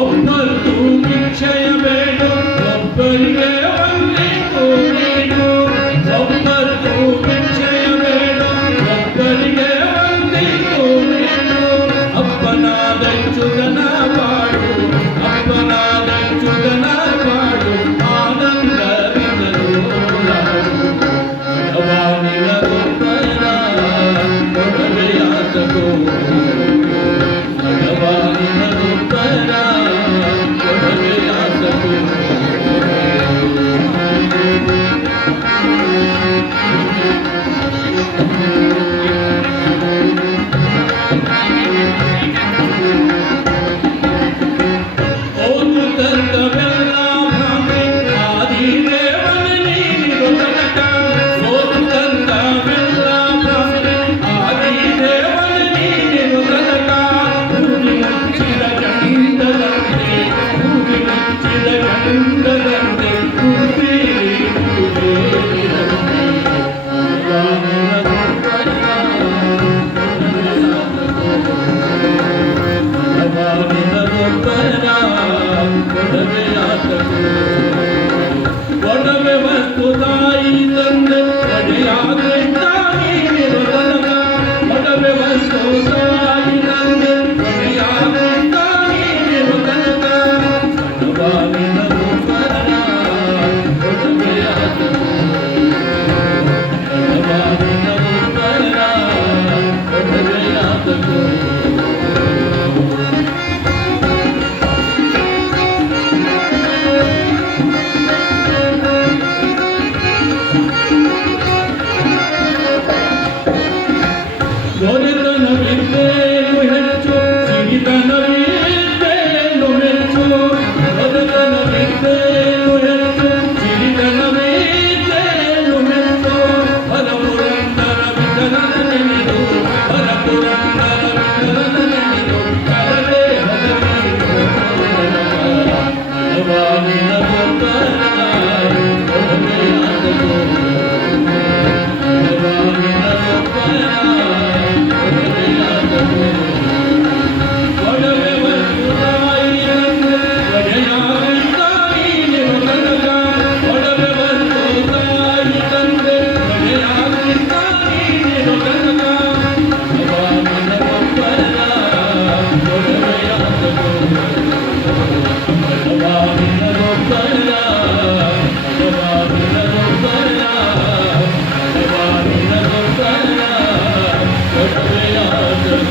ಒಬ್ಬರು ನಿಶ್ಚಯ ಬೇಡ ಒಬ್ಬರಿಗೆ ಒಂದಿಗೂ ನೀಡು ಒಬ್ಬರು ನಿಶ್ಚಯ ಬೇಡ ಒಬ್ಬರಿಗೆ ಒಂದಿಗೂ ನೀಡು ಅಪ್ಪನಾದ ಚುಗನ ಮಾಡು ಅಪ್ಪನಾದ ಚುಗನ ಮಾಡು ಆನಂದವಿದರು ಭಗವಾನಿನ ಗೊಬ್ಬರ ಕೊಡಲೆಯಾದಗೋ ಭಗವಾನಿನ ಗೊಬ್ಬರ ಕೊಡಲೆಯಾದಗೋ ಓದು ತಂದವೆಲ್ಲ ಭ್ರಾಮೆ ಆದಿದೇವನ ನೀನಿರು ತನಕ ಓದು ತಂದವೆಲ್ಲ ಭ್ರಾಮೆ ಆದಿದೇವನ ನೀನಿರು ತನಕ ಭೂಮಿ ಮುಚ್ಚಿದ ಗಂಡದಂತೆ ಭೂಮಿ ಮುಚ್ಚಿದ ಗಂಡದಂತೆ ಭೂಮಿಲಿ ಭೂಮಿರಂತೆ ಭಗವಾನಿನ ಗೊಬ್ಬರ ಭಗವಾನಿನ ಗೊಬ್ಬರ ಕೊಡಲೆಯಾದಗೋ ಒಡವೆ ವಸ್ತು ತಾಯಿ ತಂದೆ ಒಡೆಯಾದ್ರೆ ನೀನಿರು ತನಕ ಒಡವೆ ವಸ್ತು ತಾಯಿ ತಂದೆ ಒಡೆಯಾದ್ರೆ ನೀನಿರು ತನಕ ಭಗವಾನಿನ ಗೊಬ್ಬರ ಕೊಡಲೆಯಾದಗೋ ಭಗವಾನಿನ ಗೊಬ್ಬರ ಕೊಡಲೆಯಾದಗೋ ದೊರೆತನವಿದ್ದೇನು ಹೆಚ್ಚು ಸಿರಿತನವಿದ್ದೇನು ಹೆಚ್ಚು ದೊರೆತನವಿದ್ದೇನು ಹೆಚ್ಚು ಸಿರಿತನವಿದ್ದೇನು ಹೆಚ್ಚು ಹರಪುರಂದರ ವಿಠಲನ ನೆನೆದು ಹರಪುರಂದರ ವಿಠಲನ ನೆನೆದು ಕರವೇ ಹರವಿ ಭಗವಾನಿನ ಗೊಬ್ಬರ ಕೊಡಲೆಯಾದಗೋ ಭಗವಾನಿನ ಗೊಬ್ಬರ ಒಡವೆ ವಸ್ತು ತಾಯಿ ತಂದೆ ಒಡೆಯಾಗಿದ್ದ ನೀನಿರು ತನಕ ಒಡವೆ ವಸ್ತು ತಾಯಿ ತಂದೆ ಒಡೆಯಾಗಿದ್ದ ನೀನಿರು ತನಕ ಭಗವಾನಿನ ಗೊಬ್ಬರ ಕೊಡಲೆಯಾದಗೋ ಭಗವಾನಿನ ಗೊಬ್ಬರ ಭಗವಾನಿನ ಗೊಬ್ಬರ ಭಗವಾನಿನ ಗೊಬ್ಬರ ಕೊಡಲೆಯಾದಗೋ